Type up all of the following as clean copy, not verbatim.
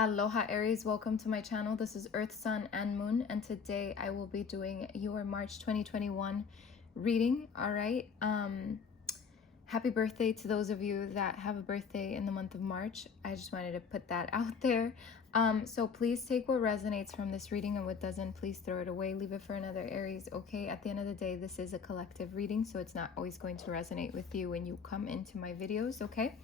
Aloha Aries, welcome to my channel. This is Earth, Sun, and Moon, and today I will be doing your March 2021 reading. All right. Happy birthday to those of you that have a birthday in the month of March. I just wanted to put that out there. So please take what resonates from this reading, and what doesn't, please throw it away. Leave it for another Aries, okay? At the end of the day, this is a collective reading, so it's not always going to resonate with you when you come into my videos, okay?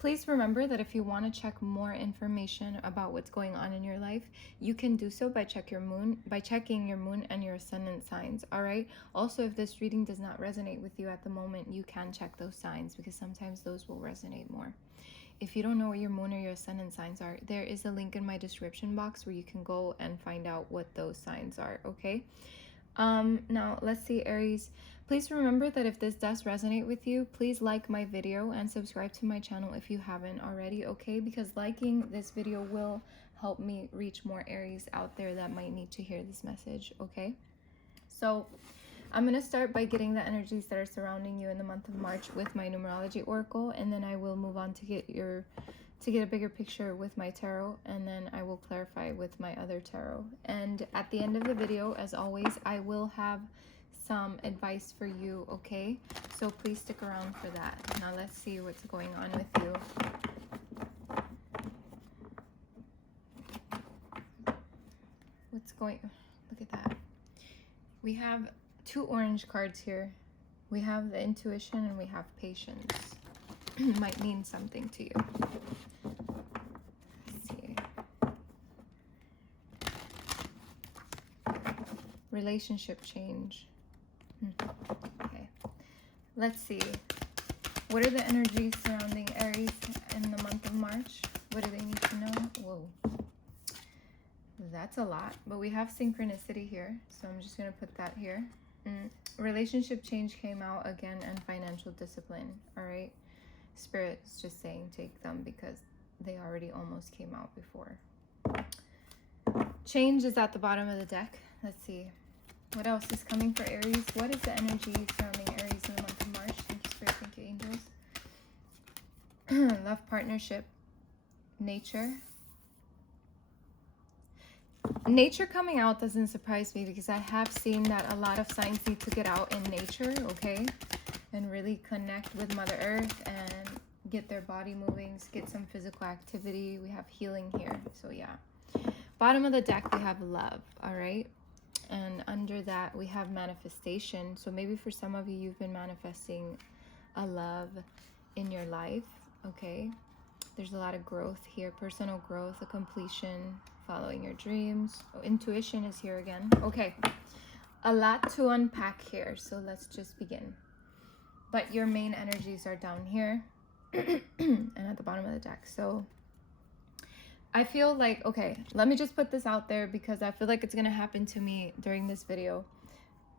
Please remember that if you want to check more information about what's going on in your life, you can do so by checking your moon and your ascendant signs, all right? Also, if this reading does not resonate with you at the moment, you can check those signs because sometimes those will resonate more. If you don't know what your moon or your ascendant signs are, there is a link in my description box where you can go and find out what those signs are, okay? Now let's see, Aries. Please remember that if this does resonate with you, please like my video and subscribe to my channel if you haven't already, okay? Because liking this video will help me reach more Aries out there that might need to hear this message, okay? So I'm going to start by getting the energies that are surrounding you in the month of March with my numerology oracle, and then I will move on to get a bigger picture with my tarot, and then I will clarify with my other tarot. And at the end of the video, as always, I will have some advice for you, okay? So please stick around for that. Now let's see what's going on with you. Look at that. We have two orange cards here. We have the intuition and we have patience. Might mean something to you. Let's see. Relationship change. Okay. Let's see. What are the energies surrounding Aries in the month of March? What do they need to know? Whoa. That's a lot. But we have synchronicity here. So I'm just going to put that here. Relationship change came out again, and financial discipline. All right. Spirit's just saying take them because they already almost came out before. Change is at the bottom of the deck. Let's see. What else is coming for Aries? What is the energy surrounding Aries in the month of March? Thank you, Spirit. Thank you, angels. Love, partnership, nature. Nature coming out doesn't surprise me because I have seen that a lot of signs need to get out in nature, okay? And really connect with Mother Earth and get their body moving, get some physical activity. We have healing here, so yeah. Bottom of the deck, we have love, all right? And under that, we have manifestation. So maybe for some of you, you've been manifesting a love in your life, okay? There's a lot of growth here, personal growth, a completion, following your dreams. Oh, intuition is here again. Okay, a lot to unpack here, so let's just begin. But your main energies are down here and at the bottom of the deck. So I feel like, okay, let me just put this out there because I feel like it's going to happen to me during this video.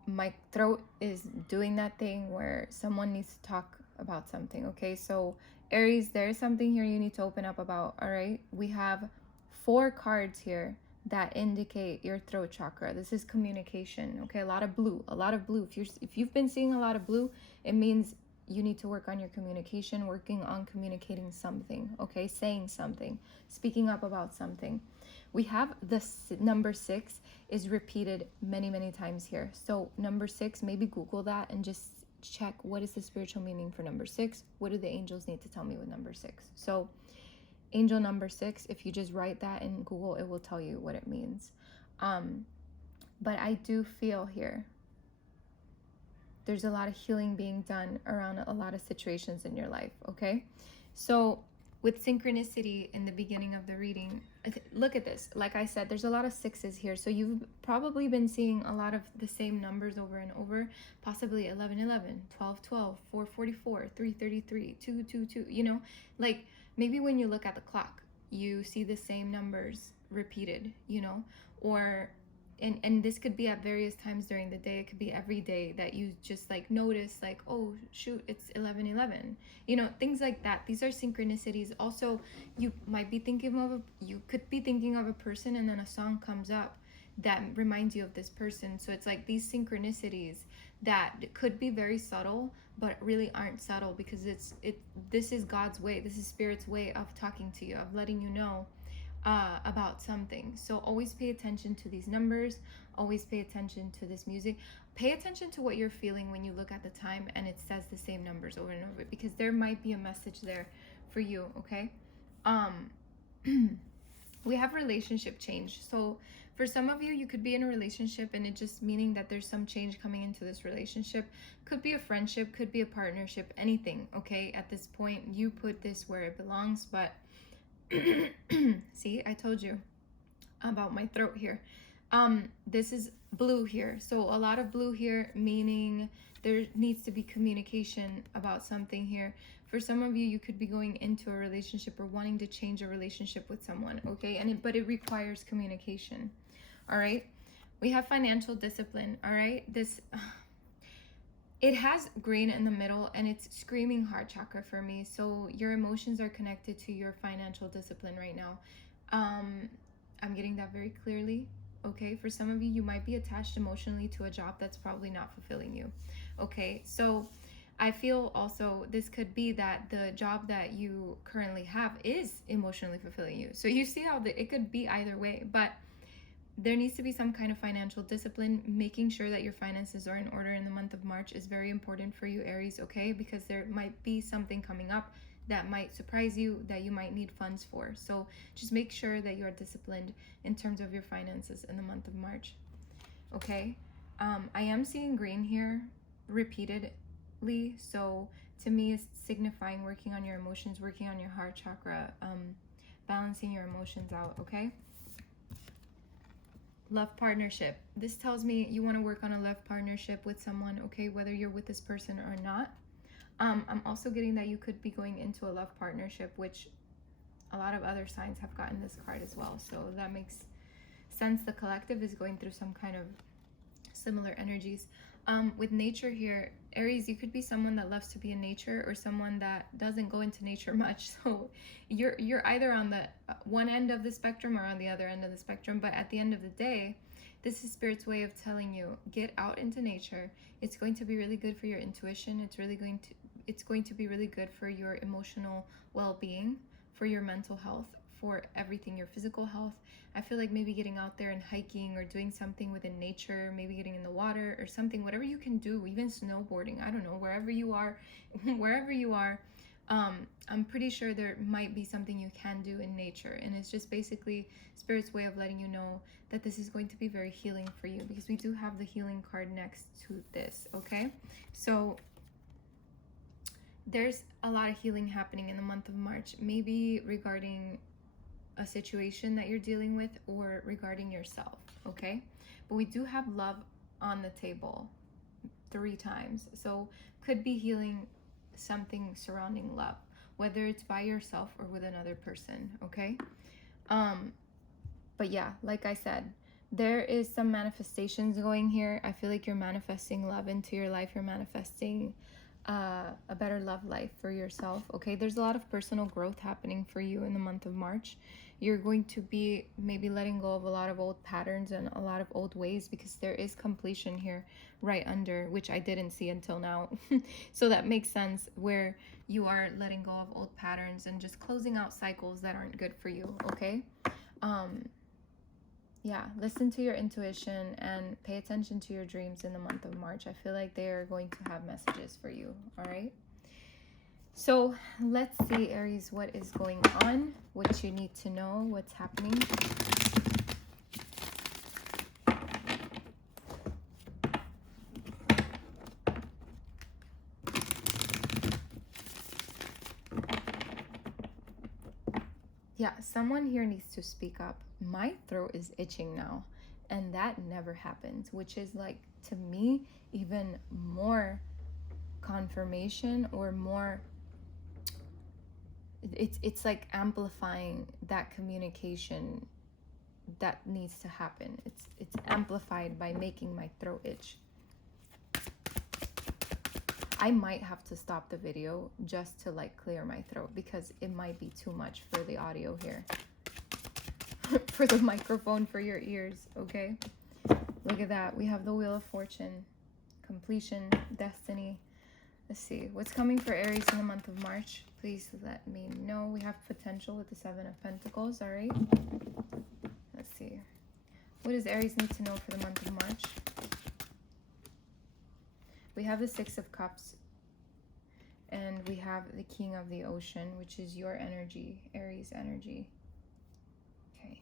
My throat is doing that thing where someone needs to talk about something, okay? So Aries, there's something here you need to open up about, all right? We have 4 cards here that indicate your throat chakra. This is communication, okay? A lot of blue. If you've been seeing a lot of blue, it means you need to work on your communication, working on communicating something, okay? Saying something, speaking up about something. We have this number 6 is repeated many, many times here. So number 6, maybe Google that and just check what is the spiritual meaning for number 6. What do the angels need to tell me with number 6? So angel number 6, if you just write that in Google, it will tell you what it means. But I do feel here there's a lot of healing being done around a lot of situations in your life, okay? So with synchronicity in the beginning of the reading, look at this. Like I said, there's a lot of 6s here. So you've probably been seeing a lot of the same numbers over and over, possibly 1111, 1212, 444, 333, 222, you know? Like maybe when you look at the clock, you see the same numbers repeated, you know? Or and this could be at various times during the day. It could be every day that you just like notice like, oh shoot, it's 11:11, you know, things like that. These are synchronicities. Also, you could be thinking of a person and then a song comes up that reminds you of this person. So it's like these synchronicities that could be very subtle but really aren't subtle because this is God's way, this is Spirit's way of talking to you, of letting you know about something. So always pay attention to these numbers. Always pay attention to this music. Pay attention to what you're feeling when you look at the time and it says the same numbers over and over, because there might be a message there for you, okay? We have relationship change. So for some of you, you could be in a relationship and it just meaning that there's some change coming into this relationship. Could be a friendship, could be a partnership, anything, okay? At this point, you put this where it belongs, but see, I told you about my throat here. This is blue here. So a lot of blue here, meaning there needs to be communication about something here. For some of you, you could be going into a relationship or wanting to change a relationship with someone, okay? But it requires communication, all right? We have financial discipline, all right? It has green in the middle and it's screaming heart chakra for me. So your emotions are connected to your financial discipline right now. I'm getting that very clearly. Okay, for some of you, you might be attached emotionally to a job that's probably not fulfilling you. Okay, so I feel also this could be that the job that you currently have is emotionally fulfilling you. So you see how it could be either way, but there needs to be some kind of financial discipline. Making sure that your finances are in order in the month of March is very important for you, Aries, okay? Because there might be something coming up that might surprise you, that you might need funds for. So just make sure that you are disciplined in terms of your finances in the month of March, okay? I am seeing green here repeatedly. So to me, it's signifying working on your emotions, working on your heart chakra, balancing your emotions out, okay? Love partnership. This tells me you want to work on a love partnership with someone, okay? Whether you're with this person or not. I'm also getting that you could be going into a love partnership, which a lot of other signs have gotten this card as well. So that makes sense. The collective is going through some kind of similar energies. With nature here, Aries, you could be someone that loves to be in nature or someone that doesn't go into nature much. So you're either on the one end of the spectrum or on the other end of the spectrum. But at the end of the day, this is Spirit's way of telling you, get out into nature. It's going to be really good for your intuition. It's going to be really good for your emotional well-being, for your mental health, for everything, your physical health. I feel like maybe getting out there and hiking or doing something within nature, maybe getting in the water or something, whatever you can do, even snowboarding, I don't know, wherever you are, I'm pretty sure there might be something you can do in nature. And it's just basically Spirit's way of letting you know that this is going to be very healing for you, because we do have the healing card next to this, okay? So there's a lot of healing happening in the month of March, maybe regarding a situation that you're dealing with or regarding yourself, okay? But we do have love on the table 3 times. So could be healing something surrounding love, whether it's by yourself or with another person, okay? But yeah, like I said, there is some manifestations going here. I feel like you're manifesting love into your life. You're manifesting a better love life for yourself, okay? There's a lot of personal growth happening for you in the month of March. You're going to be maybe letting go of a lot of old patterns and a lot of old ways, because there is completion here right under, which I didn't see until now. So that makes sense, where you are letting go of old patterns and just closing out cycles that aren't good for you, okay? Yeah, listen to your intuition and pay attention to your dreams in the month of March. I feel like they are going to have messages for you, all right? So let's see, Aries, what is going on, what you need to know, what's happening. Yeah, someone here needs to speak up. My throat is itching now, and that never happens, which is like, to me, even more confirmation or more, it's like amplifying that communication that needs to happen. It's amplified by making my throat itch. I might have to stop the video just to like clear my throat, because it might be too much for the audio here. For the microphone, for your ears, okay? Look at that. We have the Wheel of Fortune, completion, destiny, Let's see. What's coming for Aries in the month of March? Please let me know. We have potential with the Seven of Pentacles. All right. Let's see. What does Aries need to know for the month of March? We have the Six of Cups. And we have the King of the Ocean, which is your energy, Aries energy. Okay.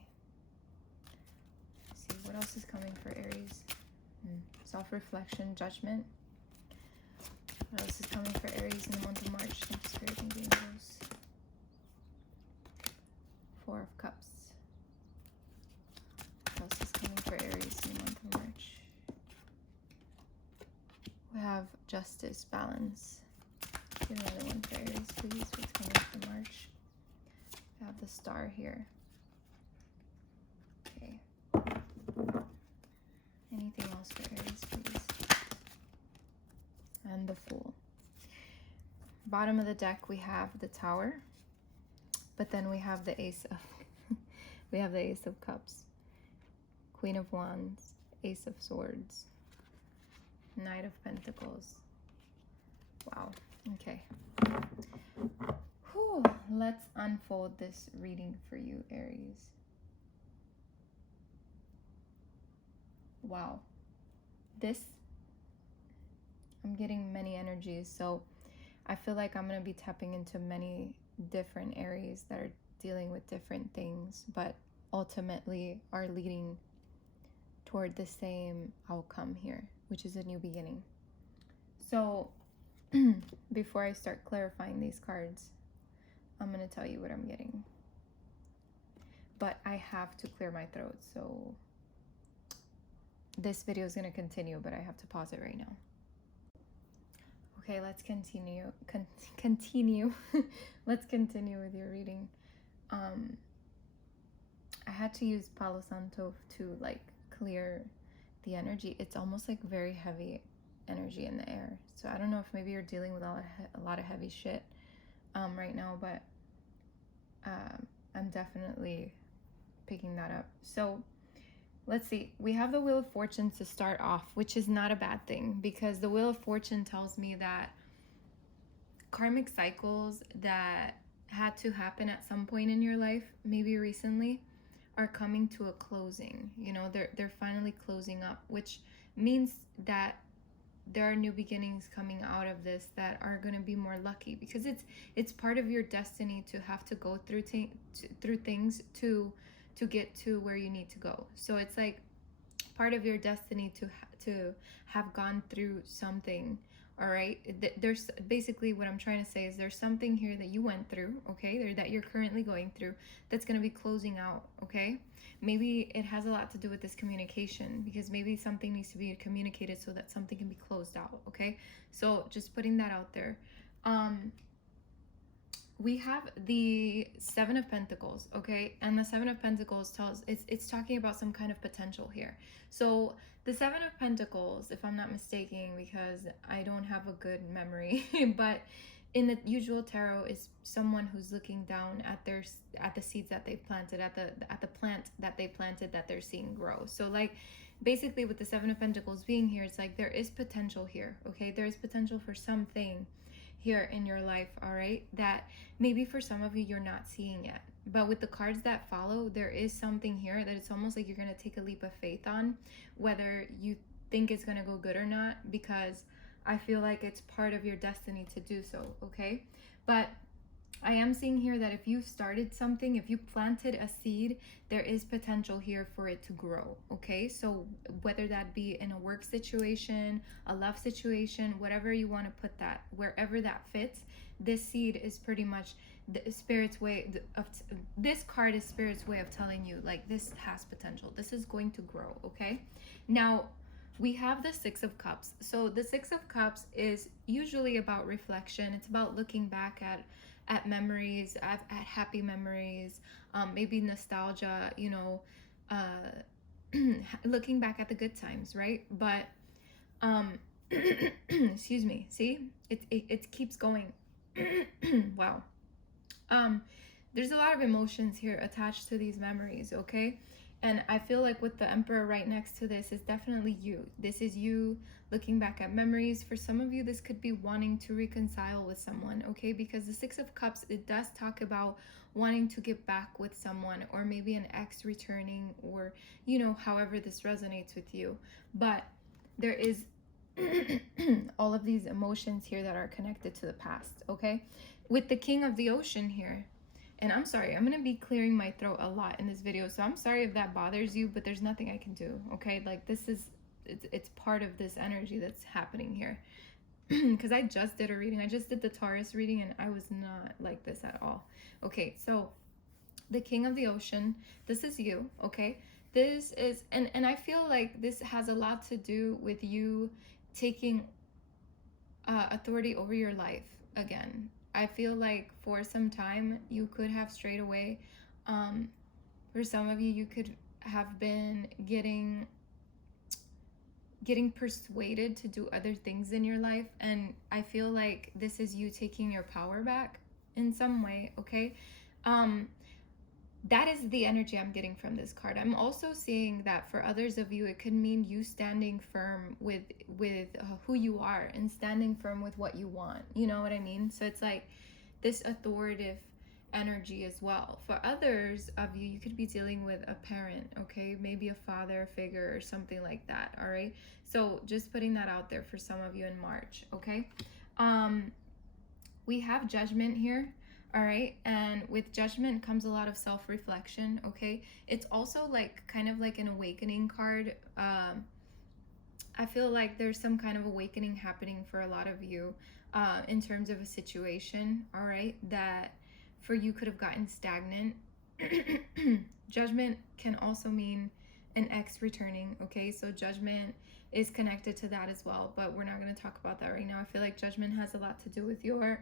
Let's see. What else is coming for Aries? Self-reflection, judgment. What else is coming for Aries in the month of March? Thank you, Spirit and Angels. Four of Cups. What else is coming for Aries in the month of March? We have justice, balance. Give me another one for Aries, please. What's coming for March? We have the Star here. Okay. Anything else for Aries, please? And the Fool. Bottom of the deck, we have the Tower, but then we have the Ace of we have the Ace of Cups, Queen of Wands, Ace of Swords, Knight of Pentacles. Wow. Okay. Whew. Let's unfold this reading for you, Aries. Wow. I'm getting many energies, so I feel like I'm going to be tapping into many different Aries that are dealing with different things, but ultimately are leading toward the same outcome here, which is a new beginning. So before I start clarifying these cards, I'm going to tell you what I'm getting. But I have to clear my throat, so this video is going to continue, but I have to pause it right now. Okay, let's continue. Let's continue with your reading. I had to use Palo Santo to like clear the energy. It's almost like very heavy energy in the air. So I don't know if maybe you're dealing with a lot of heavy shit right now, but I'm definitely picking that up. So let's see. We have the Wheel of Fortune to start off, which is not a bad thing, because the Wheel of Fortune tells me that karmic cycles that had to happen at some point in your life, maybe recently, are coming to a closing. You know, they're finally closing up, which means that there are new beginnings coming out of this that are going to be more lucky, because it's part of your destiny to have to go through things to get to where you need to go. So it's like part of your destiny to have gone through something. All right, there's basically what I'm trying to say is there's something here that you went through, okay, that you're currently going through, that's going to be closing out. Okay, maybe it has a lot to do with this communication, because maybe something needs to be communicated so that something can be closed out. Okay, so just putting that out there. We have the Seven of Pentacles, okay? And the Seven of Pentacles it's talking about some kind of potential here. So the Seven of Pentacles, if I'm not mistaken, because I don't have a good memory, but in the usual tarot is someone who's looking down at the seeds that they've planted, at the plant that they planted that they're seeing grow. So like basically with the Seven of Pentacles being here, it's like there is potential here, okay? There is potential for something here in your life, all right, that maybe for some of you you're not seeing yet. But with the cards that follow, there is something here that it's almost like you're going to take a leap of faith on, whether you think it's going to go good or not, because I feel like it's part of your destiny to do so, okay? But I am seeing here that if you started something, if you planted a seed, there is potential here for it to grow, okay? So whether that be in a work situation, a love situation, whatever you want to put that, wherever that fits, this seed is pretty much the Spirit's way of, this card is Spirit's way of telling you, like, this has potential. This is going to grow, okay? Now, we have the Six of Cups. So the Six of Cups is usually about reflection. It's about looking back at memories, at happy memories, maybe nostalgia, you know, looking back at the good times, right? But excuse me, see, it keeps going. Wow. There's a lot of emotions here attached to these memories, okay? And I feel like with the Emperor right next to this is definitely you. This is you looking back at memories. For some of you, this could be wanting to reconcile with someone, okay? Because the Six of Cups, it does talk about wanting to get back with someone, or maybe an ex returning, or, you know, however this resonates with you. But there is all of these emotions here that are connected to the past, okay? With the King of the Ocean here, and I'm sorry, I'm going to be clearing my throat a lot in this video, so I'm sorry if that bothers you, but there's nothing I can do, okay? Like, this is, it's part of this energy that's happening here. Because I just did a reading. I just did the Taurus reading, and I was not like this at all. Okay, so the King of the Ocean, this is you, okay? This is, and I feel like this has a lot to do with you taking authority over your life again. I feel like for some time you could have strayed away. For some of you, you could have been getting persuaded to do other things in your life, and I feel like this is you taking your power back in some way, okay? That is the energy I'm getting from this card. I'm also seeing that for others of you, it could mean you standing firm with who you are, and standing firm with what you want. You know what I mean? So it's like this authoritative energy as well. For others of you, you could be dealing with a parent, okay? Maybe a father figure or something like that, all right? So just putting that out there for some of you in March, okay? We have Judgment here. All right, and with Judgment comes a lot of self-reflection, okay? It's also like kind of like an awakening card. I feel like there's some kind of awakening happening for a lot of you in terms of a situation, all right, that for you could have gotten stagnant. Judgment can also mean an ex returning, okay? So Judgment is connected to that as well, but we're not going to talk about that right now. I feel like Judgment has a lot to do with your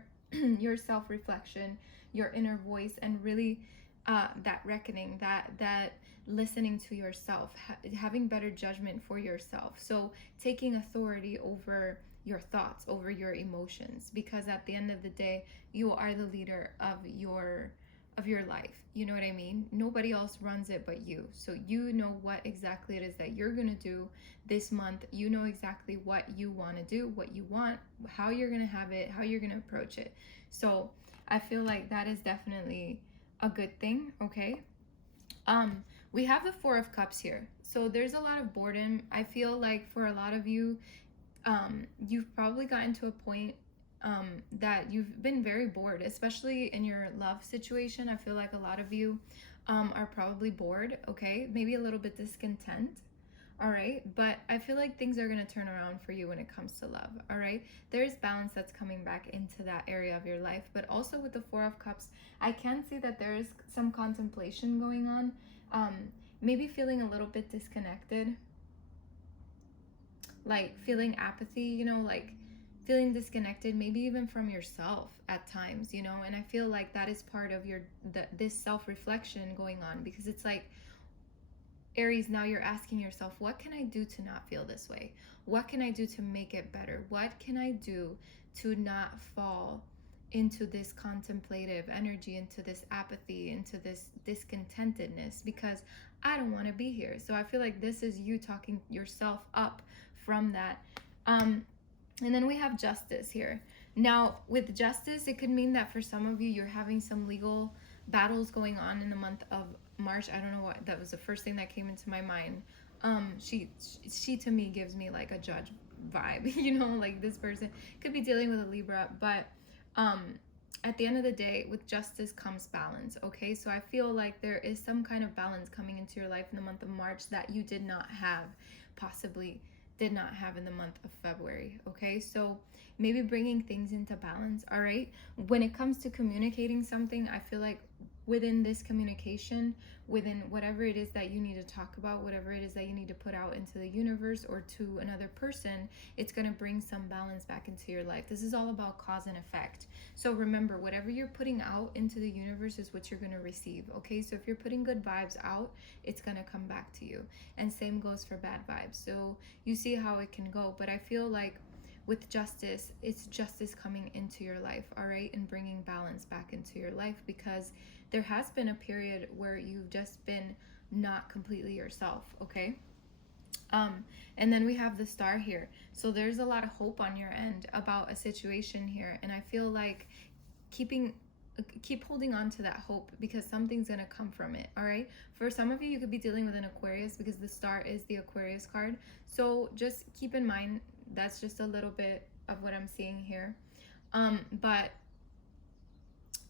self-reflection, your inner voice, and really that reckoning, that listening to yourself, having better judgment for yourself. So taking authority over your thoughts, over your emotions, because at the end of the day, you are the leader of your life. You know what I mean? Nobody else runs it but you. So you know what exactly it is that you're going to do this month. You know exactly what you want to do, what you want, how you're going to have it, how you're going to approach it. So I feel like that is definitely a good thing, okay? We have the Four of Cups here. So there's a lot of boredom. I feel like for a lot of you, you've probably gotten to a point that you've been very bored, especially in your love situation. I feel like a lot of you are probably bored, okay? Maybe a little bit discontent, all right? But I feel like things are going to turn around for you when it comes to love, all right? There's balance that's coming back into that area of your life. But also with the Four of Cups, I can see that there is some contemplation going on, maybe feeling a little bit disconnected, like feeling apathy, you know, like feeling disconnected, maybe even from yourself at times, you know. And I feel like that is part of this self-reflection going on, because it's like, Aries, now you're asking yourself, what can I do to not feel this way? What can I do to make it better? What can I do to not fall into this contemplative energy, into this apathy, into this discontentedness, because I don't want to be here. So I feel like this is you talking yourself up from that. And then we have Justice here. Now, with Justice, it could mean that for some of you, you're having some legal battles going on in the month of March. I don't know what, that was the first thing that came into my mind. She to me gives me like a judge vibe, you know, like this person could be dealing with a Libra, but at the end of the day, with Justice comes balance, okay? So I feel like there is some kind of balance coming into your life in the month of March that you did not have, possibly did not have in the month of February, okay? So maybe bringing things into balance, all right? When it comes to communicating something, I feel like within this communication, within whatever it is that you need to talk about, whatever it is that you need to put out into the universe or to another person, it's going to bring some balance back into your life. This is all about cause and effect. So remember, whatever you're putting out into the universe is what you're going to receive, okay? So if you're putting good vibes out, it's going to come back to you. And same goes for bad vibes. So you see how it can go. But I feel like with Justice, it's justice coming into your life, all right? And bringing balance back into your life, because there has been a period where you've just been not completely yourself, okay? And then we have the Star here. So there's a lot of hope on your end about a situation here. And I feel like keep holding on to that hope, because something's going to come from it. All right. For some of you, you could be dealing with an Aquarius, because the Star is the Aquarius card. So just keep in mind, that's just a little bit of what I'm seeing here. But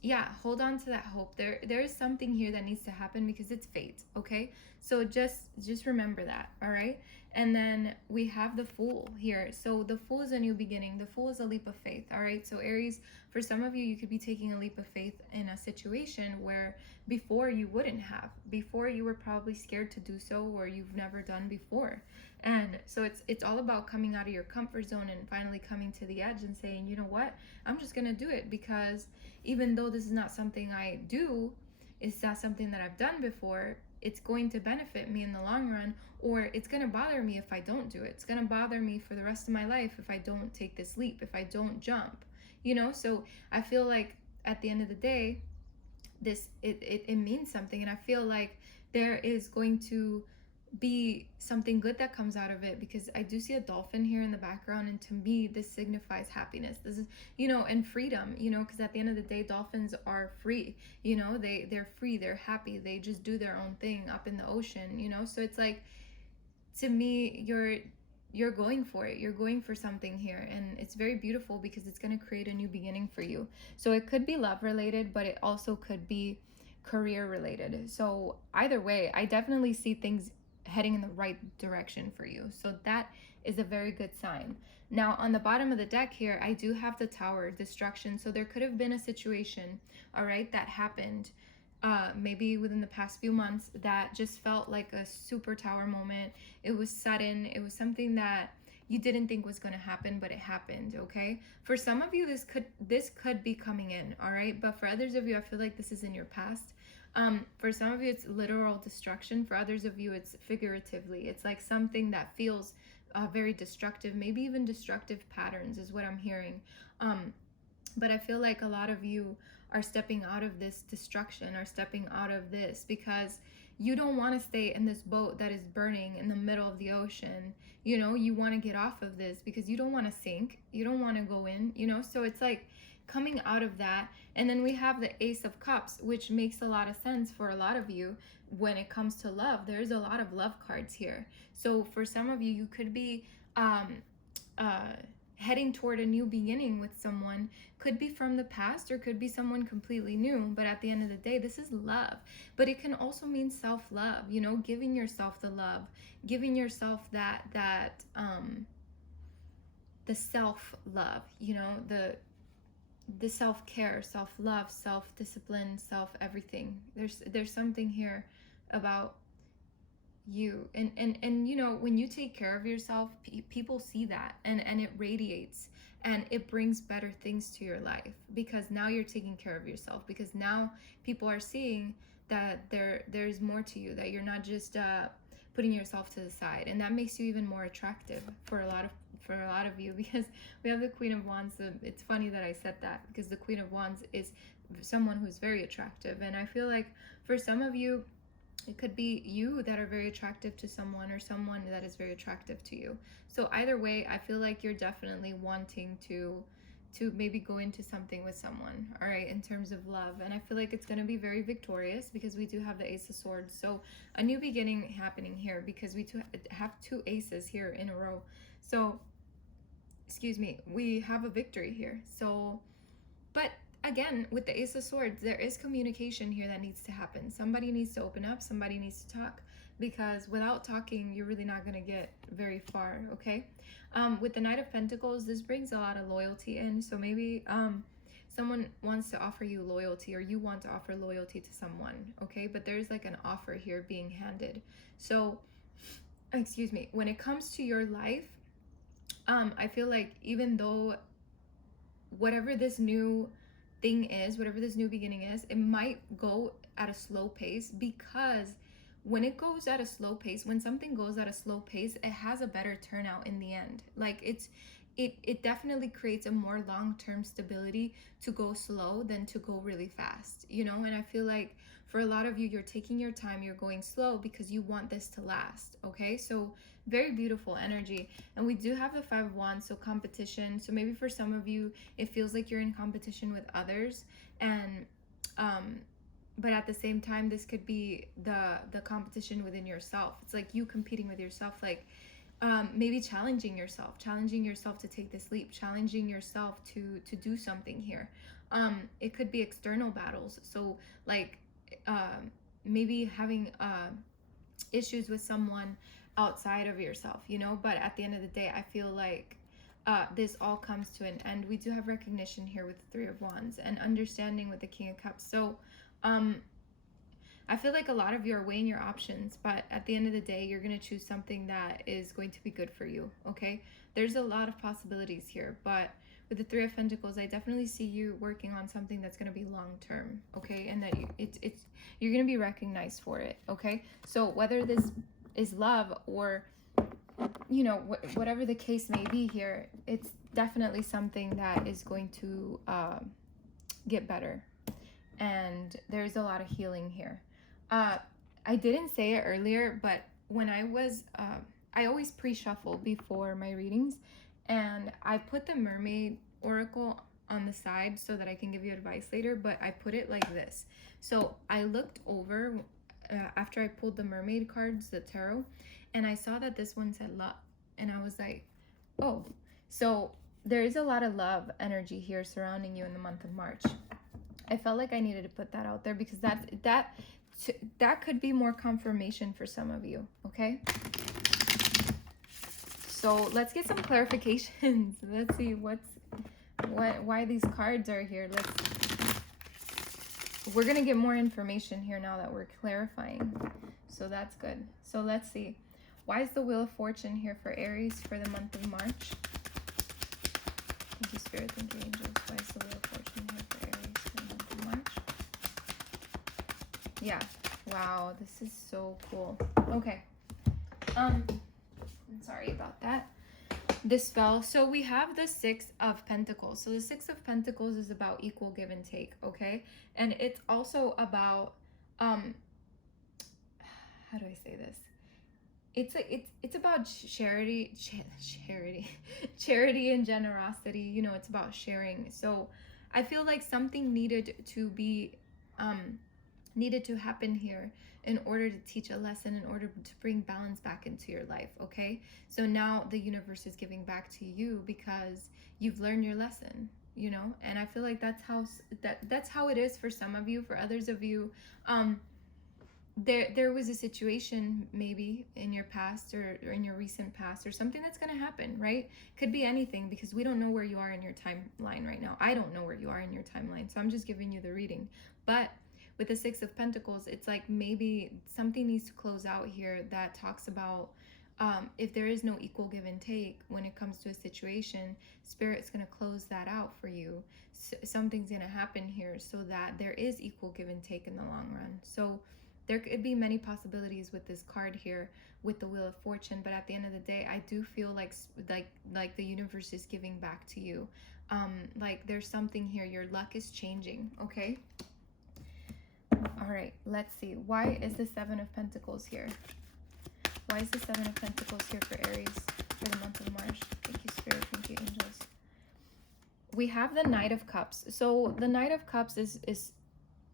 yeah, hold on to that hope. There is something here that needs to happen, because it's fate, okay? So just remember that, all right? And then we have the Fool here. So the Fool is a new beginning. The Fool is a leap of faith, all right? So Aries, for some of you, you could be taking a leap of faith in a situation where before you wouldn't have. Before you were probably scared to do so, or you've never done before. And so it's all about coming out of your comfort zone and finally coming to the edge and saying, you know what? I'm just going to do it, because even though this is not something I do, it's not something that I've done before, it's going to benefit me in the long run, or it's going to bother me if I don't do it. It's going to bother me for the rest of my life if I don't take this leap, if I don't jump, you know? So I feel like at the end of the day, it means something. And I feel like there is going to be something good that comes out of it, because I do see a dolphin here in the background, and to me this signifies happiness. This is, you know, and freedom, you know, because at the end of the day, dolphins are free, you know, they're free, they're happy, they just do their own thing up in the ocean, you know. So it's like, to me, you're going for it, you're going for something here, and it's very beautiful, because it's going to create a new beginning for you. So it could be love related, but it also could be career related. So either way, I definitely see things heading in the right direction for you. So that is a very good sign. Now on the bottom of the deck here, I do have the Tower, destruction. So there could have been a situation, all right, that happened maybe within the past few months that just felt like a super Tower moment. It was sudden. It was something that you didn't think was going to happen, but it happened, okay? For some of you, this could be coming in, all right? But for others of you, I feel like this is in your past. For some of you, it's literal destruction. For others of you, it's figuratively. It's like something that feels very destructive, maybe even destructive patterns is what I'm hearing. But I feel like a lot of you are stepping out of this destruction, are stepping out of this, because you don't want to stay in this boat that is burning in the middle of the ocean. You know, you want to get off of this because you don't want to sink. You don't want to go in, you know? So it's like coming out of that. And then we have the Ace of Cups, which makes a lot of sense for a lot of you when it comes to love. There's a lot of love cards here. So for some of you, you could be heading toward a new beginning with someone. Could be from the past or could be someone completely new, but at the end of the day, this is love. But it can also mean self-love, you know, giving yourself the love, giving yourself that the self-love, you know, the self-care, self-love, self-discipline, self-everything. There's something here about you, and you know, when you take care of yourself, people see that, and it radiates, and it brings better things to your life, because now you're taking care of yourself, because now people are seeing that there's more to you, that you're not just putting yourself to the side, and that makes you even more attractive for a lot of you, because we have the Queen of Wands. It's funny that I said that, because the Queen of Wands is someone who's very attractive, and I feel like for some of you, it could be you that are very attractive to someone, or someone that is very attractive to you. So either way, I feel like you're definitely wanting to maybe go into something with someone, all right, in terms of love. And I feel like it's going to be very victorious, because we do have the Ace of Swords. So a new beginning happening here, because we have two aces here in a row. So, excuse me, we have a victory here. So, but again, with the Ace of Swords, there is communication here that needs to happen. Somebody needs to open up, somebody needs to talk, because without talking, you're really not going to get very far, okay? With the Knight of Pentacles, this brings a lot of loyalty in. So maybe someone wants to offer you loyalty, or you want to offer loyalty to someone, okay? But there's like an offer here being handed. So, excuse me, when it comes to your life, I feel like even though whatever this new thing is, whatever this new beginning is, it might go at a slow pace, because when it goes at a slow pace, when something goes at a slow pace, it has a better turnout in the end. Like it definitely creates a more long-term stability to go slow than to go really fast, you know. And I feel like for a lot of you, you're taking your time, you're going slow because you want this to last. Okay, so very beautiful energy. And we do have the Five of Wands, so competition. So maybe for some of you it feels like you're in competition with others, and but at the same time this could be the competition within yourself. It's like you competing with yourself, like maybe challenging yourself to take this leap, challenging yourself to do something here. It could be external battles, so like maybe having issues with someone outside of yourself, you know. But at the end of the day, I feel like this all comes to an end. We do have recognition here with the Three of Wands and understanding with the King of Cups. So I feel like a lot of you are weighing your options, but at the end of the day, you're going to choose something that is going to be good for you, okay? There's a lot of possibilities here, but with the Three of Pentacles, I definitely see you working on something that's going to be long-term, okay? And that you're going to be recognized for it, okay? So whether this is love or, you know, whatever the case may be here, it's definitely something that is going to get better. And there's a lot of healing here. I didn't say it earlier, but when I was, I always pre-shuffle before my readings, and I put the Mermaid Oracle on the side so that I can give you advice later, but I put it like this. So I looked over after I pulled the Mermaid cards, the tarot, and I saw that this one said love, and I was like, oh, so there is a lot of love energy here surrounding you in the month of March. I felt like I needed to put that out there because that could be more confirmation for some of you, okay? So let's get some clarifications. Let's see why these cards are here. We're gonna get more information here now that we're clarifying. So that's good. So let's see. Why is the Wheel of Fortune here for Aries for the month of March? Thank you, Spirit. Thank you, angels. Why is the Wheel of Fortune here for Aries for the month of March? Yeah. Wow, this is so cool. Okay. I'm sorry about that. This fell. So we have the Six of Pentacles. So the Six of Pentacles is about equal give and take, okay? And it's also about how do I say this? It's about charity and generosity, you know. It's about sharing. So I feel like something needed to happen here in order to teach a lesson, in order to bring balance back into your life, okay? So now the universe is giving back to you because you've learned your lesson, you know. And I feel like that's how it is for some of you. For others of you, there was a situation maybe in your past or in your recent past, or something that's going to happen, right? Could be anything, because we don't know where you are in your timeline right now. I don't know where you are in your timeline, so I'm just giving you the reading. But with the Six of Pentacles, it's like maybe something needs to close out here that talks about if there is no equal give and take when it comes to a situation, Spirit's going to close that out for you. Something's going to happen here so that there is equal give and take in the long run. So there could be many possibilities with this card here with the Wheel of Fortune, but at the end of the day, I do feel like the universe is giving back to you. Like there's something here. Your luck is changing, okay? All right, let's see. Why is the Seven of Pentacles here? Why is the Seven of Pentacles here for Aries for the month of March? Thank you, Spirit. Thank you, angels. We have the Knight of Cups. So the Knight of Cups is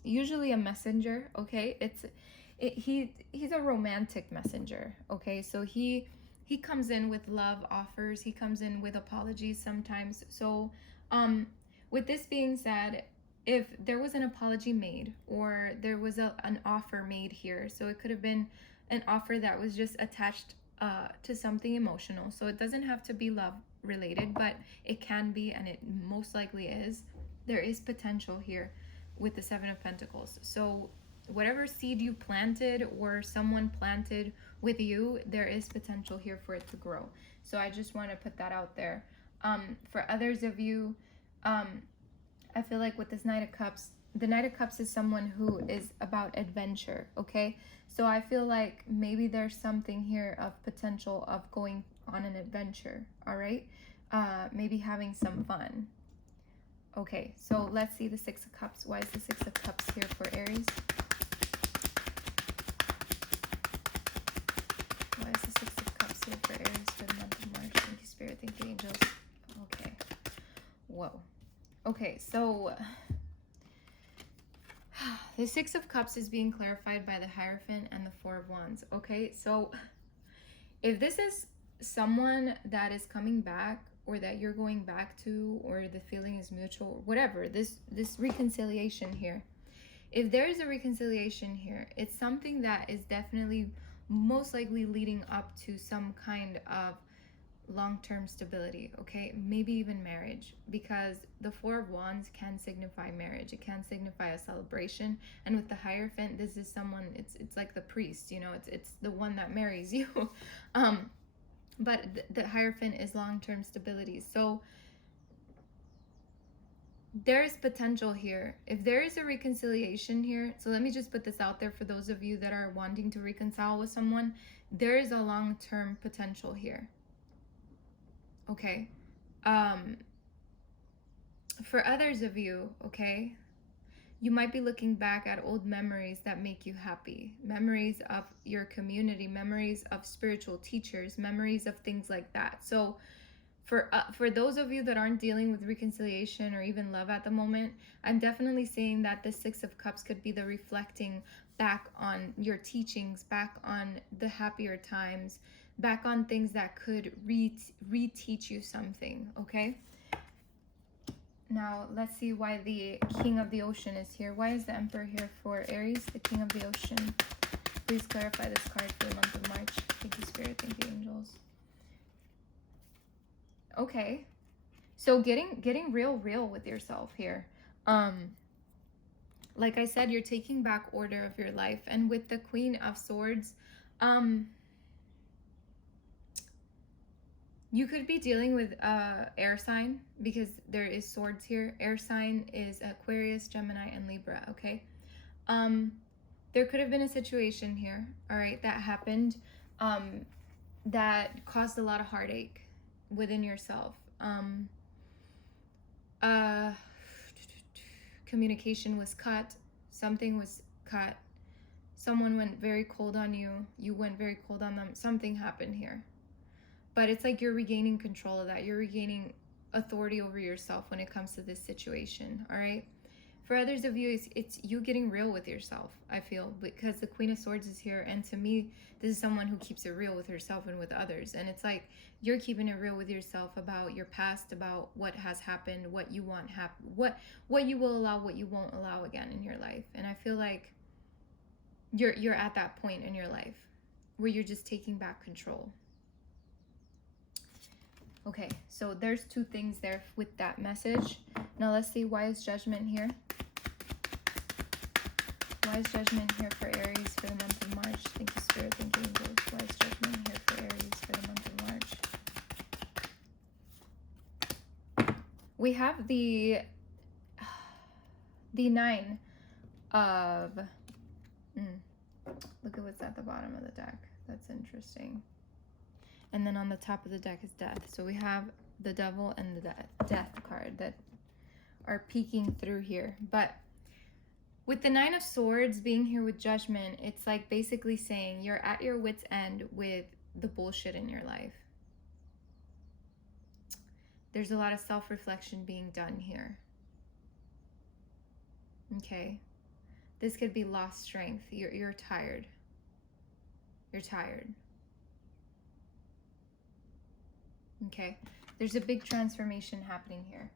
usually a messenger, okay? He's a romantic messenger, okay? So he comes in with love offers. He comes in with apologies sometimes. So with this being said, if there was an apology made or there was an offer made here, so it could have been an offer that was just attached to something emotional. So it doesn't have to be love related, but it can be, and it most likely is. There is potential here with the Seven of Pentacles. So whatever seed you planted or someone planted with you, there is potential here for it to grow. So I just want to put that out there. For others of you, I feel like with this Knight of Cups, the Knight of Cups is someone who is about adventure, okay? So I feel like maybe there's something here of potential of going on an adventure, all right? maybe having some fun. Okay, so let's see the Six of Cups. Why is the Six of Cups here for Aries? Why is the Six of Cups here for Aries for the month of March? Thank you, Spirit. Thank you, angels. Okay. Whoa. Okay, so the Six of Cups is being clarified by the Hierophant and the Four of Wands. Okay, so if this is someone that is coming back, or that you're going back to, or the feeling is mutual, whatever, this reconciliation here, if there is a reconciliation here, it's something that is definitely most likely leading up to some kind of long-term stability, okay? Maybe even marriage, because the Four of Wands can signify marriage. It can signify a celebration. And with the Hierophant, this is someone, it's like the priest, you know, it's the one that marries you. But the Hierophant is long-term stability. So there is potential here. If there is a reconciliation here, so let me just put this out there for those of you that are wanting to reconcile with someone, there is a long-term potential here. Okay. For others of you, okay, you might be looking back at old memories that make you happy, memories of your community, memories of spiritual teachers, memories of things like that. So for those of you that aren't dealing with reconciliation or even love at the moment, I'm definitely saying that the Six of Cups could be the reflecting back on your teachings, back on the happier times, back on things that could reteach you something, okay? Now, let's see why the King of the Ocean is here. Why is the Emperor here for Aries, the King of the Ocean? Please clarify this card for the month of March. Thank you, Spirit. Thank you, angels. Okay. So getting real with yourself here. Like I said, you're taking back order of your life. And with the Queen of Swords, you could be dealing with air sign, because there is swords here. Air sign is Aquarius, Gemini, and Libra, okay? There could have been a situation here, all right, that happened that caused a lot of heartache within yourself. Communication was cut. Something was cut. Someone went very cold on you. You went very cold on them. Something happened here. But it's like you're regaining control of that. You're regaining authority over yourself when it comes to this situation, all right? For others of you, it's you getting real with yourself, I feel, because the Queen of Swords is here. And to me, this is someone who keeps it real with herself and with others. And it's like you're keeping it real with yourself about your past, about what has happened, what you want happen, what you will allow, what you won't allow again in your life. And I feel like you're at that point in your life where you're just taking back control. Okay, so there's two things there with that message. Now let's see, why is Judgment here? Why is Judgment here for Aries for the month of March? Thank you, Spirit. Thank you, angels. Why is Judgment here for Aries for the month of March? We have the Nine of... Look at what's at the bottom of the deck. That's interesting. And then on the top of the deck is Death. So we have the Devil and the Death card that are peeking through here. But with the Nine of Swords being here with Judgment, it's like basically saying you're at your wit's end with the bullshit in your life. There's a lot of self-reflection being done here. Okay. This could be lost strength. You're tired. You're tired. Okay, there's a big transformation happening here.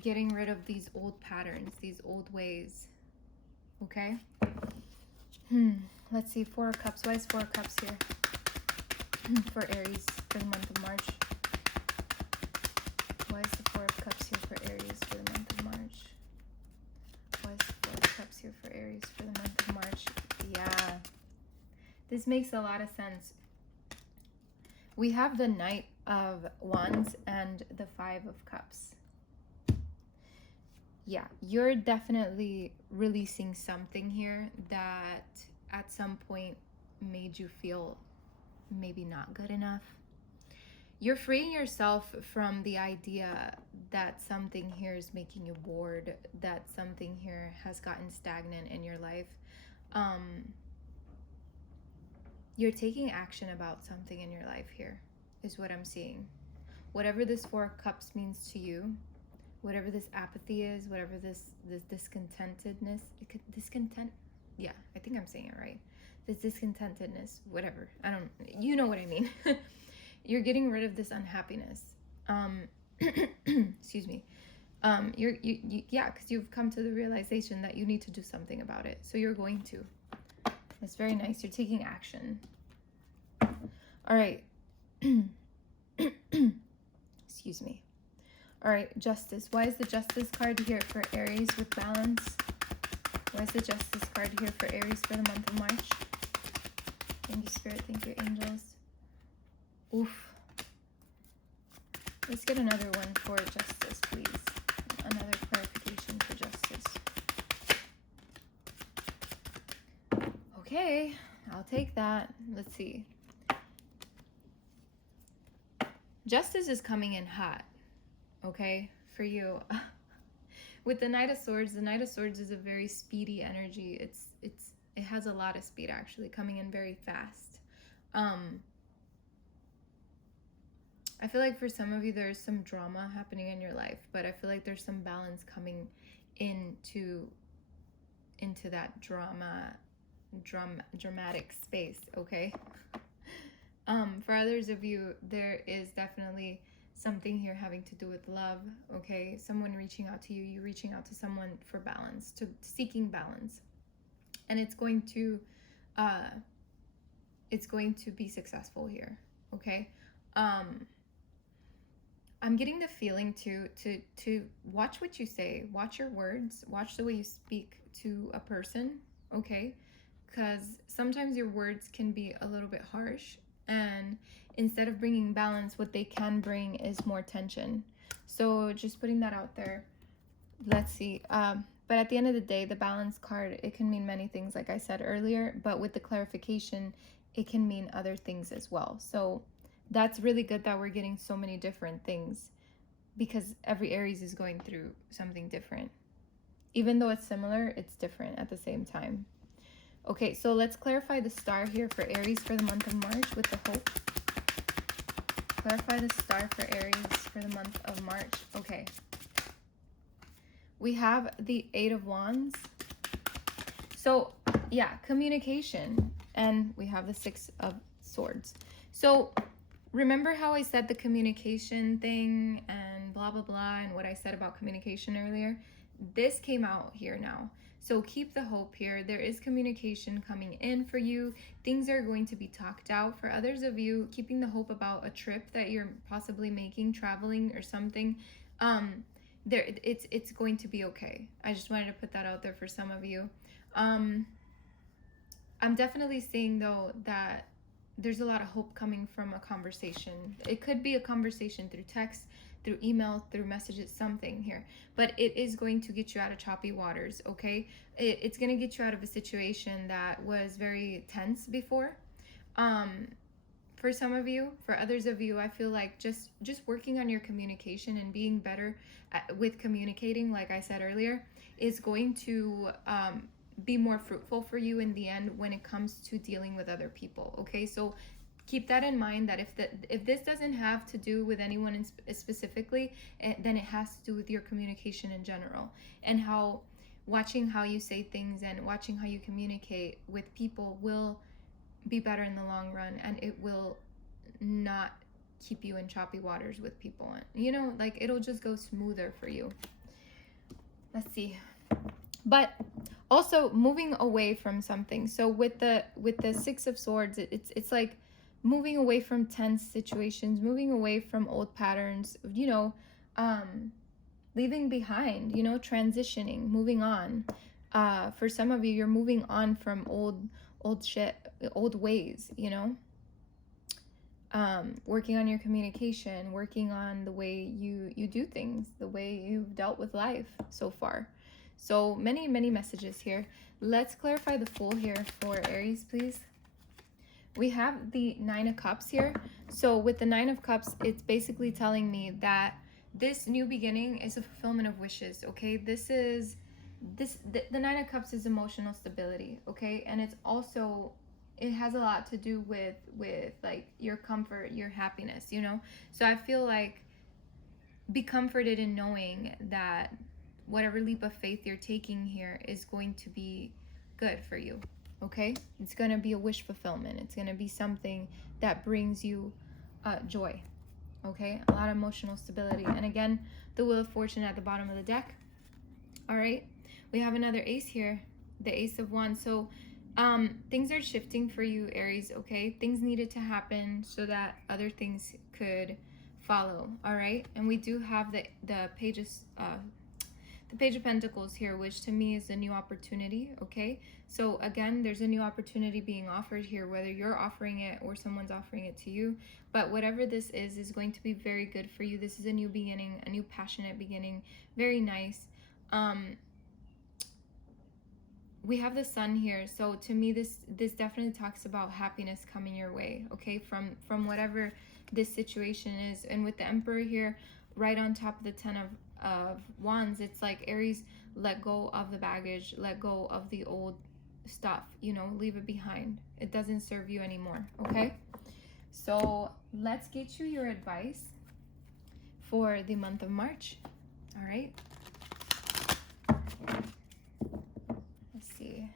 Getting rid of these old patterns, these old ways. Okay? Let's see, Four of Cups. Why is Four of Cups here for Aries for the month of March? Why is the Four of Cups here for Aries for the month of March? Why is the Four of Cups here for Aries for the month of March? Yeah. This makes a lot of sense. We have the Knight of Wands and the Five of Cups. Yeah, you're definitely releasing something here that at some point made you feel maybe not good enough. You're freeing yourself from the idea that something here is making you bored, that something here has gotten stagnant in your life. You're taking action about something in your life here, is what I'm seeing. Whatever this Four of Cups means to you, whatever this apathy is, whatever this discontentedness, yeah, I think I'm saying it right. This discontentedness, whatever, you know what I mean. You're getting rid of this unhappiness. Excuse me. Yeah, because you've come to the realization that you need to do something about it. So you're going to. That's very nice. You're taking action. All right. Excuse me. All right, Justice. Why is the Justice card here for Aries with balance? Why is the Justice card here for Aries for the month of March? Thank you, Spirit. Thank you, angels. Oof. Let's get another one for Justice, please. Another clarification for Justice. Okay, I'll take that. Let's see. Justice is coming in hot, okay, for you. With the Knight of Swords is a very speedy energy. It has a lot of speed, actually, coming in very fast. I feel like for some of you, there's some drama happening in your life, but I feel like there's some balance coming into that dramatic space, okay? For others of you, there is definitely something here having to do with love, okay? Someone reaching out to you, you reaching out to someone for balance, seeking balance. And it's going to be successful here, okay? I'm getting the feeling to watch what you say, watch your words, watch the way you speak to a person, okay? Because sometimes your words can be a little bit harsh, and instead of bringing balance, what they can bring is more tension. So just putting that out there. Let's see. But at the end of the day, the balance card, it can mean many things, like I said earlier, but with the clarification, it can mean other things as well. So that's really good that we're getting so many different things, because every Aries is going through something different. Even though it's similar, it's different at the same time. Okay, so let's clarify the star here for Aries for the month of March with the hope. Clarify the star for Aries for the month of March. Okay. We have the Eight of Wands. So, yeah, communication. And we have the Six of Swords. So, remember how I said the communication thing and blah, blah, blah, and what I said about communication earlier? This came out here now. So keep the hope here. There is communication coming in for you. Things are going to be talked out. For others of you, keeping the hope about a trip that you're possibly making, traveling or something, it's going to be okay. I just wanted to put that out there for some of you. I'm definitely seeing, though, that there's a lot of hope coming from a conversation. It could be a conversation through text, through email, through messages, something here. But it is going to get you out of choppy waters, okay? It's going to get you out of a situation that was very tense before. For some of you, for others of you, I feel like just working on your communication and being better with communicating, like I said earlier, is going to be more fruitful for you in the end when it comes to dealing with other people, okay? So keep that in mind, that if this doesn't have to do with anyone specifically, then it has to do with your communication in general, and how watching how you say things and watching how you communicate with people will be better in the long run, and it will not keep you in choppy waters with people. You know, like, it'll just go smoother for you. Let's see. But also moving away from something. So with the Six of Swords, it's like moving away from tense situations, moving away from old patterns, you know, leaving behind, you know, transitioning, moving on. For some of you, you're moving on from old shit, old ways, you know. Working on your communication, working on the way you do things, the way you've dealt with life so far. So many messages here. Let's clarify the Fool here for Aries, please. We have the Nine of Cups here. So with the Nine of Cups, it's basically telling me that this new beginning is a fulfillment of wishes, okay? The Nine of Cups is emotional stability, okay? And it's also, it has a lot to do with like your comfort, your happiness, you know? So I feel like be comforted in knowing that whatever leap of faith you're taking here is going to be good for you, okay? It's going to be a wish fulfillment. It's going to be something that brings you joy, okay? A lot of emotional stability. And again, the Wheel of Fortune at the bottom of the deck. All right, we have another ace here, the Ace of Wands. So things are shifting for you, Aries, okay? Things needed to happen so that other things could follow, all right? And we do have the Page of Pentacles here, which to me is a new opportunity, okay? So again, there's a new opportunity being offered here, whether you're offering it or someone's offering it to you. But whatever this is going to be very good for you. This is a new beginning, a new passionate beginning, very nice. We have the Sun here, so to me this definitely talks about happiness coming your way, okay, from whatever this situation is. And with the Emperor here right on top of the Ten of Wands, it's like, Aries, let go of the baggage, let go of the old stuff, you know, leave it behind. It doesn't serve you anymore, okay? So let's get you your advice for the month of March. All right, let's see.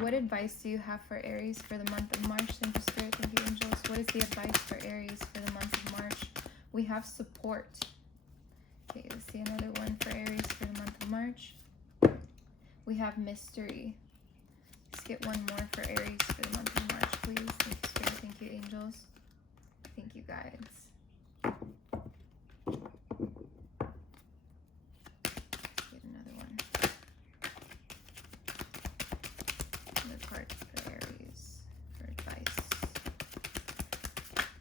What advice do you have for Aries for the month of March? Thank you, Spirit. Thank you, angels. What is the advice for Aries for the month of March? We have support. Okay, let's see another one for Aries for the month of March. We have mystery. Let's get one more for Aries for the month of March, please. Thank you, Spirit. Thank you, angels. Thank you, guides. Get another one. Another card for Aries for advice.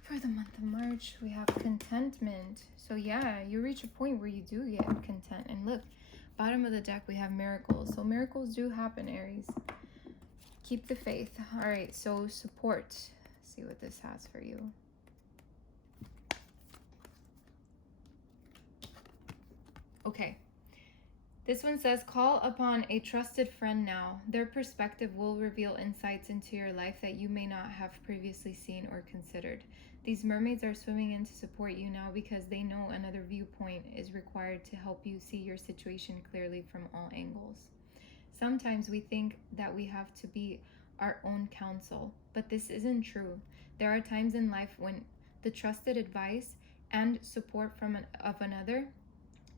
For the month of March, we have contentment. So yeah, you reach a point where you do get content. And look, bottom of the deck, we have miracles. So miracles do happen, Aries. Keep the faith. All right, so support. Let's see what this has for you. Okay. This one says, call upon a trusted friend now. Their perspective will reveal insights into your life that you may not have previously seen or considered. These mermaids are swimming in to support you now because they know another viewpoint is required to help you see your situation clearly from all angles. Sometimes we think that we have to be our own counsel, but this isn't true. There are times in life when the trusted advice and support of another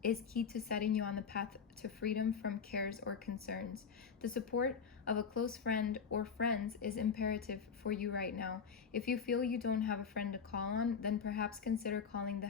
is key to setting you on the path to freedom from cares or concerns. The support of a close friend or friends is imperative for you right now. If you feel you don't have a friend to call on, then perhaps consider calling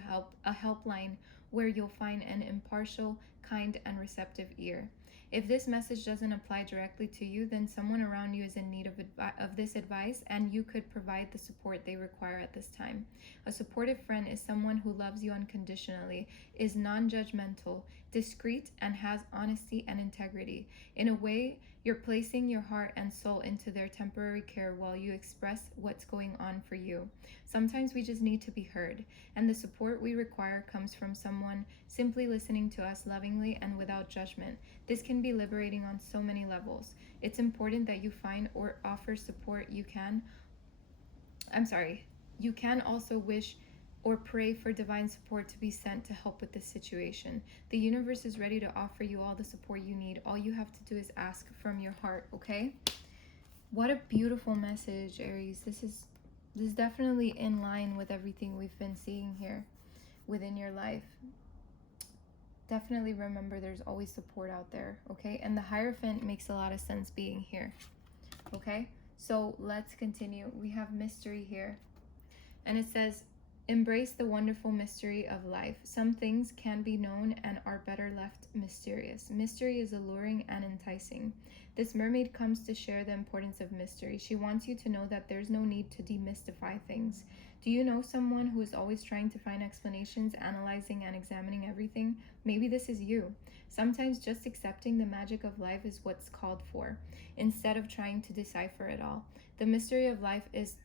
a helpline where you'll find an impartial, kind, and receptive ear. If this message doesn't apply directly to you, then someone around you is in need of this advice, and you could provide the support they require at this time. A supportive friend is someone who loves you unconditionally, is non-judgmental, discreet, and has honesty and integrity. In a way, you're placing your heart and soul into their temporary care while you express what's going on for you. Sometimes we just need to be heard, and the support we require comes from someone simply listening to us lovingly and without judgment. This can be liberating on so many levels. It's important that you find or offer support you can. You can also wish or pray for divine support to be sent to help with this situation. The universe is ready to offer you all the support you need. All you have to do is ask from your heart, okay? What a beautiful message, Aries. This is definitely in line with everything we've been seeing here within your life. Definitely remember there's always support out there, okay? And the Hierophant makes a lot of sense being here, okay? So let's continue. We have mystery here. And it says, Embrace the wonderful mystery of life. Some things can be known and are better left mysterious. Mystery is alluring and enticing. This mermaid comes to share the importance of mystery. She wants you to know that there's no need to demystify things. Do you know someone who is always trying to find explanations, analyzing and examining everything? Maybe this is you. Sometimes just accepting the magic of life is what's called for, instead of trying to decipher it all. The mystery of life is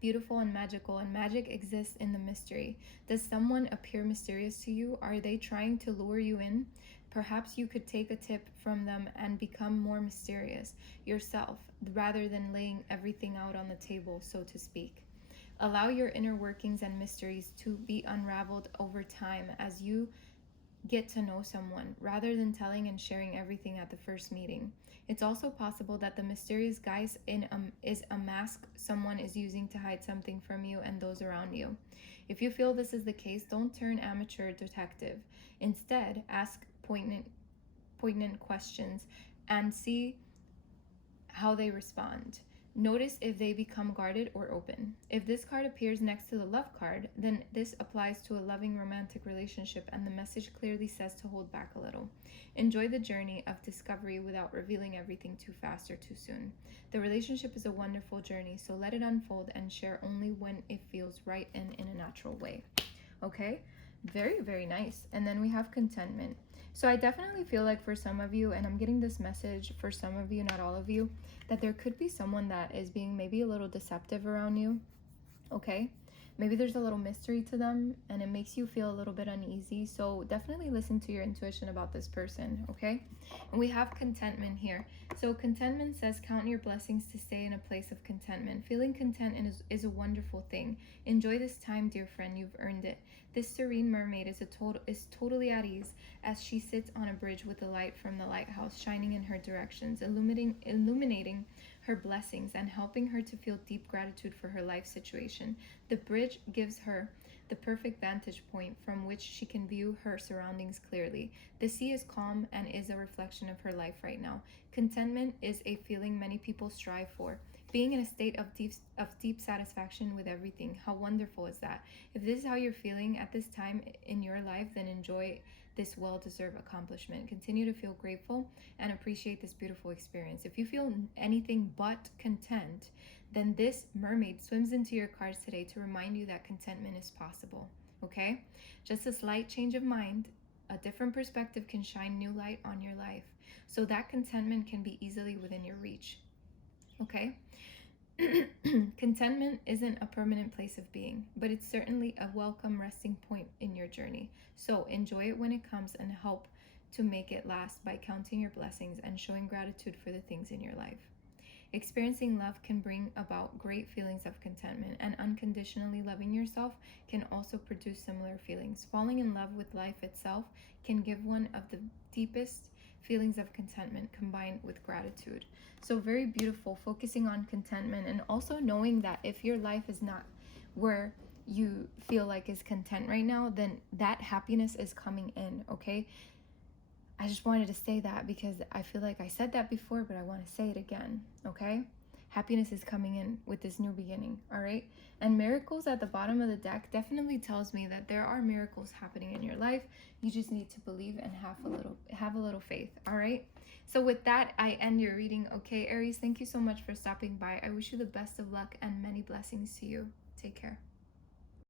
beautiful and magical, and magic exists in the mystery. Does someone appear mysterious to you? Are they trying to lure you in? Perhaps you could take a tip from them and become more mysterious yourself, rather than laying everything out on the table, so to speak. Allow your inner workings and mysteries to be unraveled over time as you get to know someone, rather than telling and sharing everything at the first meeting. It's also possible that the mysterious guy is a mask someone is using to hide something from you and those around you. If you feel this is the case, don't turn amateur detective. Instead, ask poignant questions and see how they respond. Notice if they become guarded or open. If this card appears next to the love card, then this applies to a loving romantic relationship, and the message clearly says to hold back a little. Enjoy the journey of discovery without revealing everything too fast or too soon. The relationship is a wonderful journey, so let it unfold and share only when it feels right and in a natural way. Okay? Very, very nice. And then we have contentment. So I definitely feel like for some of you, and I'm getting this message for some of you, not all of you, that there could be someone that is being maybe a little deceptive around you. Okay? Maybe there's a little mystery to them and it makes you feel a little bit uneasy. So definitely listen to your intuition about this person, okay? And we have contentment here. So contentment says, count your blessings to stay in a place of contentment. Feeling content is a wonderful thing. Enjoy this time, dear friend. You've earned it. This serene mermaid is totally at ease as she sits on a bridge with the light from the lighthouse shining in her directions, illuminating her blessings and helping her to feel deep gratitude for her life situation. The bridge gives her the perfect vantage point from which she can view her surroundings clearly. The sea is calm and is a reflection of her life right now. Contentment is a feeling many people strive for, being in a state of deep satisfaction with everything. How wonderful is that? If this is how you're feeling at this time in your life, then enjoy this well-deserved accomplishment. Continue to feel grateful and appreciate this beautiful experience. If you feel anything but content, then this mermaid swims into your cards today to remind you that contentment is possible, okay? Just a slight change of mind, a different perspective can shine new light on your life. So that contentment can be easily within your reach, okay? Contentment isn't a permanent place of being, but it's certainly a welcome resting point in your journey. So enjoy it when it comes and help to make it last by counting your blessings and showing gratitude for the things in your life. Experiencing love can bring about great feelings of contentment, and unconditionally loving yourself can also produce similar feelings. Falling in love with life itself can give one of the deepest feelings of contentment combined with gratitude. So very beautiful, focusing on contentment, and also knowing that if your life is not where you feel like is content right now, then that happiness is coming in, okay? I just wanted to say that because I feel like I said that before, but I want to say it again, okay? Happiness is coming in with this new beginning, all right? And miracles at the bottom of the deck definitely tells me that there are miracles happening in your life. You just need to believe and have a little faith, all right? So with that, I end your reading, okay, Aries? Thank you so much for stopping by. I wish you the best of luck and many blessings to you. Take care.